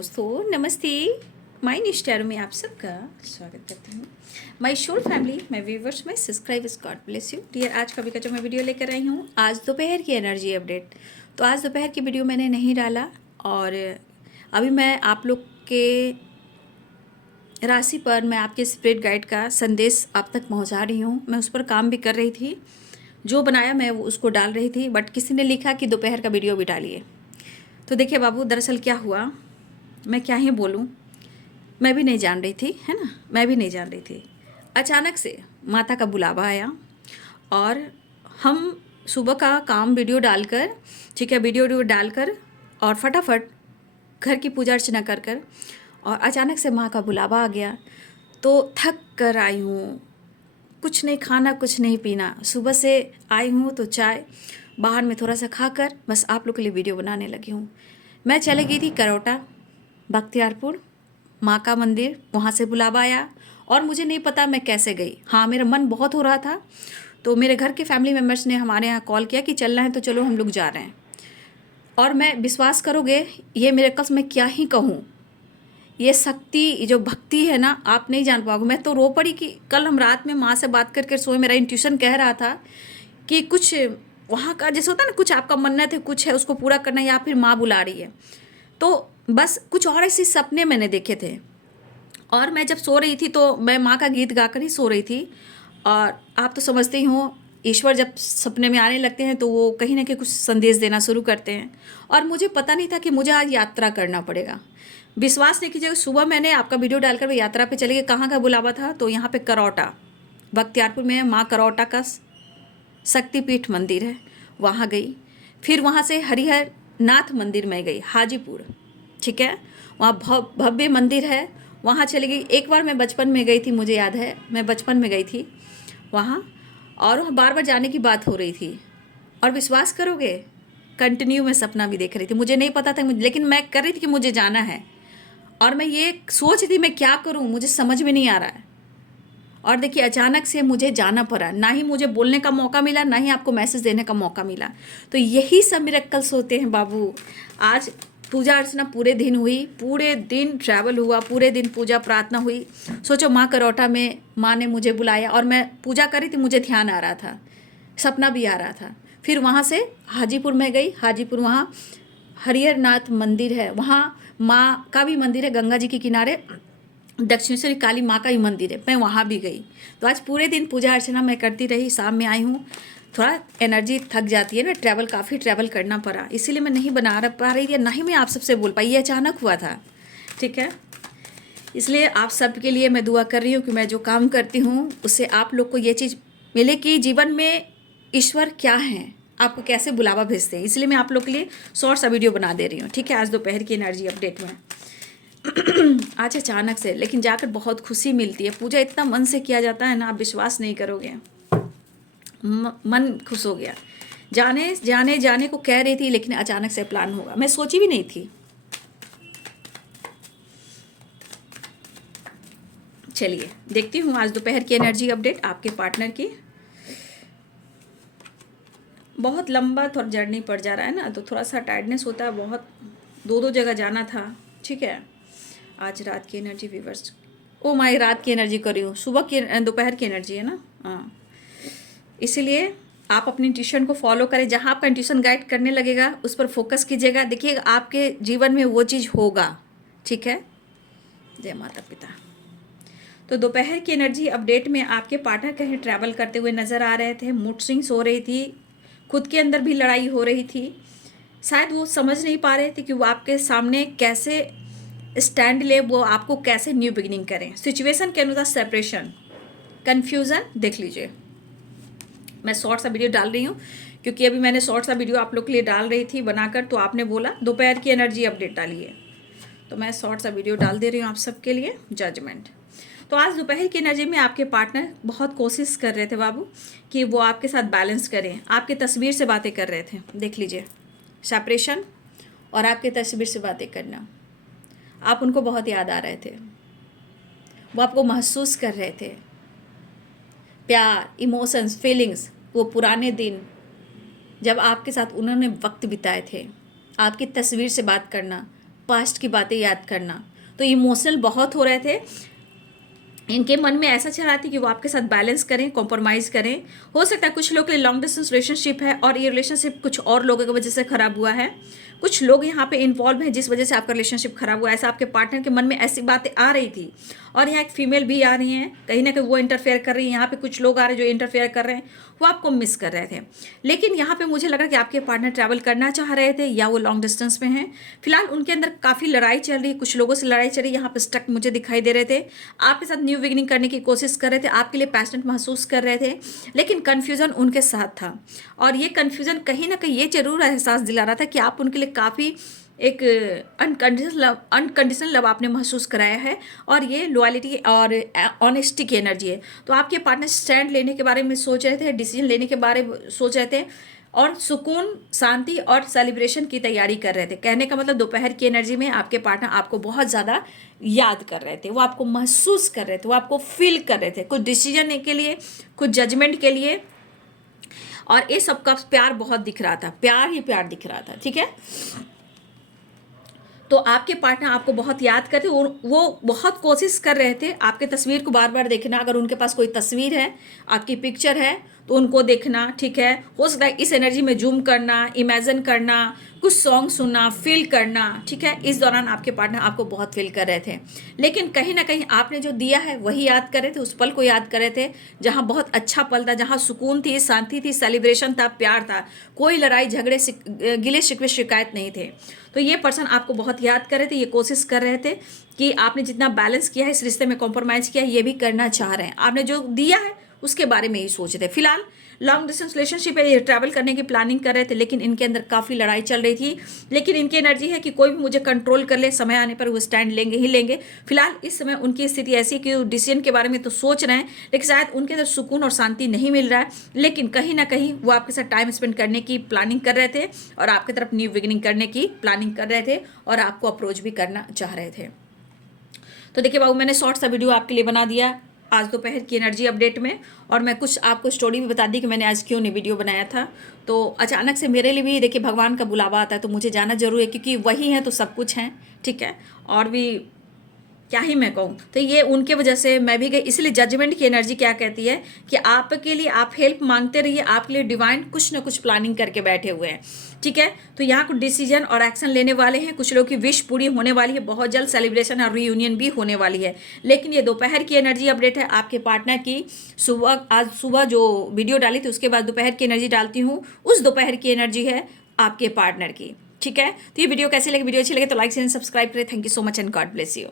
दोस्तों नमस्ते। माय निष्ठारों में आप सबका स्वागत करती हूँ। My shore family, my viewers, my subscribers, God bless you dear. आज का भी जो मैं वीडियो लेकर आई हूँ, आज दोपहर की एनर्जी अपडेट। तो आज दोपहर की वीडियो मैंने नहीं डाला और अभी मैं आप लोग के राशि पर मैं आपके स्पिरिट गाइड का संदेश आप तक पहुँचा रही हूँ। मैं उस पर काम भी कर रही थी, जो बनाया मैं वो उसको डाल रही थी, बट किसी ने लिखा कि दोपहर का वीडियो भी डालिए। तो देखिए बाबू, दरअसल क्या हुआ, मैं क्या ही बोलूं, मैं भी नहीं जान रही थी, है ना, मैं भी नहीं जान रही थी। अचानक से माता का बुलावा आया और हम सुबह का काम वीडियो डालकर, ठीक है, वीडियो डालकर और फटाफट घर की पूजा अर्चना कर कर और अचानक से माँ का बुलावा आ गया। तो थक कर आई हूँ, कुछ नहीं खाना, कुछ नहीं पीना, सुबह से आई हूँ तो चाय बाहर में थोड़ा सा खाकर बस आप लोग के लिए वीडियो बनाने लगी हूँ। मैं चले गई थी करौटा बख्तियारपुर माँ का मंदिर, वहाँ से बुलावा आया और मुझे नहीं पता मैं कैसे गई। हाँ, मेरा मन बहुत हो रहा था, तो मेरे घर के फैमिली मेम्बर्स ने हमारे यहाँ कॉल किया कि चलना है तो चलो हम लोग जा रहे हैं। और मैं, विश्वास करोगे, ये मेरे कस मैं क्या ही कहूँ, ये शक्ति, जो भक्ति है ना, आप नहीं जान पाओगे। मैं तो रो पड़ी कि कल हम रात में माँ से बात करके सोए, मेरा इंट्यूशन कह रहा था कि कुछ वहाँ का जैसे होता है ना, कुछ आपका मन्नत है, कुछ है, उसको पूरा करना, या फिर माँ बुला रही है। तो बस कुछ और ऐसे सपने मैंने देखे थे और मैं जब सो रही थी तो मैं माँ का गीत गाकर ही सो रही थी। और आप तो समझते ही हो, ईश्वर जब सपने में आने लगते हैं तो वो कहीं ना कहीं कुछ संदेश देना शुरू करते हैं। और मुझे पता नहीं था कि मुझे आज यात्रा करना पड़ेगा। विश्वास नहीं कीजिएगा, सुबह मैंने आपका वीडियो डालकर वो यात्रा पे चले गए। कहाँ का बुलावा था, तो यहाँ पे करौटा बख्तियारपुर में माँ करौटा का शक्तिपीठ मंदिर है, वहाँ गई। फिर वहाँ से हरिहर नाथ मंदिर में गई, हाजीपुर, ठीक है, वहाँ भव्य मंदिर है, वहाँ चली गई। एक बार मैं बचपन में गई थी, मुझे याद है, मैं बचपन में गई थी वहाँ, और वहाँ बार बार जाने की बात हो रही थी। और विश्वास करोगे, कंटिन्यू मैं सपना भी देख रही थी, मुझे नहीं पता था, लेकिन मैं कर रही थी कि मुझे जाना है। और मैं ये सोच रही थी मैं क्या करूँ, मुझे समझ में नहीं आ रहा है। और देखिए अचानक से मुझे जाना पड़ा, ना ही मुझे बोलने का मौका मिला, ना ही आपको मैसेज देने का मौका मिला। तो यही सब मिरेकल्स होते हैं बाबू। आज पूजा अर्चना पूरे दिन हुई, पूरे दिन ट्रैवल हुआ, पूरे दिन पूजा प्रार्थना हुई। सोचो, माँ करौटा में माँ ने मुझे बुलाया और मैं पूजा कर रही थी, मुझे ध्यान आ रहा था, सपना भी आ रहा था। फिर वहाँ से हाजीपुर में गई, हाजीपुर वहाँ हरिहर नाथ मंदिर है, वहाँ माँ का भी मंदिर है, गंगा जी के किनारे दक्षिणेश्वरी काली माँ का ही मंदिर है, मैं वहाँ भी गई। तो आज पूरे दिन पूजा अर्चना मैं करती रही, शाम में आई हूँ। थोड़ा एनर्जी थक जाती है ना, काफ़ी ट्रैवल करना पड़ा, इसीलिए मैं नहीं बना पा रही थी, ना ही मैं आप सबसे बोल पाई, ये अचानक हुआ था, ठीक है। इसलिए आप सबके लिए मैं दुआ कर रही हूँ कि मैं जो काम करती हूँ उससे आप लोग को ये चीज़ मिले कि जीवन में ईश्वर क्या है, आपको कैसे बुलावा भेजते हैं। इसलिए मैं आप लोग के लिए शॉर्ट सा वीडियो बना दे रही हूँ, ठीक है, आज दोपहर की एनर्जी अपडेट में। आज अचानक से, लेकिन जाकर बहुत खुशी मिलती है। पूजा इतना मन से किया जाता है ना, आप विश्वास नहीं करोगे, मन खुश हो गया। जाने जाने जाने को कह रही थी, लेकिन अचानक से प्लान होगा, मैं सोची भी नहीं थी। चलिए देखती हूँ आज दोपहर की एनर्जी अपडेट आपके पार्टनर की। बहुत लंबा थोड़ा जर्नी पड़ जा रहा है ना, तो थोड़ा सा टायर्डनेस होता है, बहुत दो जगह जाना था, ठीक है। आज रात की एनर्जी व्यूवर्स, ओ माय, रात की एनर्जी कर रही हूँ, सुबह की दोपहर की एनर्जी है ना, हाँ। इसीलिए आप अपनी इंट्यूशन को फॉलो करें, जहाँ आपका इंट्यूशन गाइड करने लगेगा उस पर फोकस कीजिएगा, देखिए आपके जीवन में वो चीज़ होगा, ठीक है। जय माता पिता। तो दोपहर की एनर्जी अपडेट में आपके पार्टनर कहीं ट्रैवल करते हुए नज़र आ रहे थे, मूड स्विंग्स हो रही थी, खुद के अंदर भी लड़ाई हो रही थी, शायद वो समझ नहीं पा रहे थे कि वो आपके सामने कैसे स्टैंड ले, वो आपको कैसे न्यू बिगिनिंग करें। सिचुएशन के अनुसार सेपरेशन, कन्फ्यूज़न, देख लीजिए। मैं शॉर्ट सा वीडियो डाल रही हूँ क्योंकि अभी मैंने शॉर्ट सा वीडियो आप लोग के लिए डाल रही थी बनाकर, तो आपने बोला दोपहर की एनर्जी अपडेट डालिए, तो मैं शॉर्ट सा वीडियो डाल दे रही हूँ आप सबके लिए, जजमेंट। तो आज दोपहर की एनर्जी में आपके पार्टनर बहुत कोशिश कर रहे थे बाबू कि वो आपके साथ बैलेंस करें, आपके तस्वीर से बातें कर रहे थे, देख लीजिए, सेपरेशन और आपके तस्वीर से बातें करना। आप उनको बहुत याद आ रहे थे, वो आपको महसूस कर रहे थे, प्यार, इमोशंस, फीलिंग्स, वो पुराने दिन जब आपके साथ उन्होंने वक्त बिताए थे, आपकी तस्वीर से बात करना, पास्ट की बातें याद करना। तो इमोशनल बहुत हो रहे थे, इनके मन में ऐसा चल रहा था कि वो आपके साथ बैलेंस करें, कॉम्प्रोमाइज करें। हो सकता है कुछ लोग के लिए लॉन्ग डिस्टेंस रिलेशनशिप है और ये रिलेशनशिप कुछ और लोगों की वजह से खराब हुआ है। कुछ लोग यहाँ पे इन्वॉल्व हैं जिस वजह से आपका रिलेशनशिप खराब हुआ है। ऐसा आपके पार्टनर के मन में ऐसी बातें आ रही थी और यहाँ एक फीमेल भी आ रही हैं, कहीं ना कहीं वो इंटरफेयर कर रही है। यहाँ पे कुछ लोग आ रहे हैं जो इंटरफेयर कर रहे हैं, वो आपको मिस कर रहे थे। लेकिन यहाँ पे मुझे लगा कि आपके पार्टनर ट्रैवल करना चाह रहे थे या वो लॉन्ग डिस्टेंस में हैं। फिलहाल उनके अंदर काफ़ी लड़ाई चल रही है, कुछ लोगों से लड़ाई चल रही है, यहाँ पे स्टक मुझे दिखाई दे रहे थे। आपके साथ न्यू बिगिनिंग करने की कोशिश कर रहे थे, आपके लिए पैशनेट महसूस कर रहे थे, लेकिन कन्फ्यूजन उनके साथ था। और ये कन्फ्यूजन कहीं ना कहीं ये जरूर एहसास दिला रहा था कि आप उनके लिए काफ़ी एक अनकंडीशनल लव आपने महसूस कराया है और ये लॉयल्टी और ऑनेस्टी की एनर्जी है। तो आपके पार्टनर स्टैंड लेने के बारे में सोच रहे थे, डिसीजन लेने के बारे में सोच रहे थे और सुकून, शांति और सेलिब्रेशन की तैयारी कर रहे थे। कहने का मतलब दोपहर की एनर्जी में आपके पार्टनर आपको बहुत ज़्यादा याद कर रहे थे, वो आपको महसूस कर रहे थे, वो आपको फील कर रहे थे, कुछ डिसीजन के लिए, कुछ जजमेंट के लिए। और ये सबका प्यार बहुत दिख रहा था, प्यार ही प्यार दिख रहा था। ठीक है, तो आपके पार्टनर आपको बहुत याद करते, वो बहुत कोशिश कर रहे थे आपके तस्वीर को बार बार देखना। अगर उनके पास कोई तस्वीर है, आपकी पिक्चर है, तो उनको देखना। ठीक है, हो सकता है इस एनर्जी में जूम करना, इमेजिन करना, कुछ सॉन्ग सुनना, फील करना। ठीक है, इस दौरान आपके पार्टनर आपको बहुत फील कर रहे थे, लेकिन कहीं ना कहीं आपने जो दिया है वही याद कर रहे थे, उस पल को याद कर रहे थे जहाँ बहुत अच्छा पल था, जहाँ सुकून थी, शांति थी, सेलिब्रेशन था, प्यार था, कोई लड़ाई झगड़े गिले शिकवे शिकायत नहीं थे। तो ये पर्सन आपको बहुत याद कर रहे थे, ये कोशिश कर रहे थे कि आपने जितना बैलेंस किया है इस रिश्ते में, कॉम्प्रोमाइज किया है, ये भी करना चाह रहे हैं। आपने जो दिया है उसके बारे में ही सोच रहे थे। फिलहाल लॉन्ग डिस्टेंस रिलेशनशिप है, ये ट्रैवल करने की प्लानिंग कर रहे थे, लेकिन इनके अंदर काफ़ी लड़ाई चल रही थी। लेकिन इनकी एनर्जी है कि कोई भी मुझे कंट्रोल कर ले, समय आने पर वो स्टैंड लेंगे ही लेंगे। फिलहाल इस समय उनकी स्थिति ऐसी है कि वो डिसीजन के बारे में तो सोच रहे हैं, लेकिन शायद उनके अंदर सुकून और शांति नहीं मिल रहा है। लेकिन कहीं ना कहीं वो आपके साथ टाइम स्पेंड करने की प्लानिंग कर रहे थे और आपकी तरफ न्यू बिगिनिंग करने की प्लानिंग कर रहे थे और आपको अप्रोच भी करना चाह रहे थे। तो देखिए बाबू, मैंने शॉर्ट सा वीडियो आपके लिए बना दिया आज दोपहर की एनर्जी अपडेट में, और मैं कुछ आपको स्टोरी भी बता दी कि मैंने आज क्यों नहीं वीडियो बनाया था। तो अचानक से मेरे लिए भी देखिए भगवान का बुलावा आता है, तो मुझे जाना जरूर है, क्योंकि वही है तो सब कुछ है। ठीक है, और भी क्या ही मैं कहूँ, तो ये उनके वजह से मैं भी गई। इसलिए जजमेंट की एनर्जी क्या कहती है कि आपके लिए आप हेल्प मांगते रहिए, आपके लिए डिवाइन कुछ ना कुछ प्लानिंग करके बैठे हुए हैं। ठीक है, तो यहाँ कुछ डिसीजन और एक्शन लेने वाले हैं, कुछ लोगों की विश पूरी होने वाली है, बहुत जल्द सेलिब्रेशन और रीयूनियन भी होने वाली है। लेकिन ये दोपहर की एनर्जी अपडेट है आपके पार्टनर की। सुबह, आज सुबह जो वीडियो डाली थी उसके बाद दोपहर की एनर्जी डालती हूँ, उस दोपहर की एनर्जी है आपके पार्टनर की। ठीक है, तो ये वीडियो कैसी लगी? वीडियो अच्छी लगे तो लाइक शेयर सब्सक्राइब करें। Thank you so much and God bless you.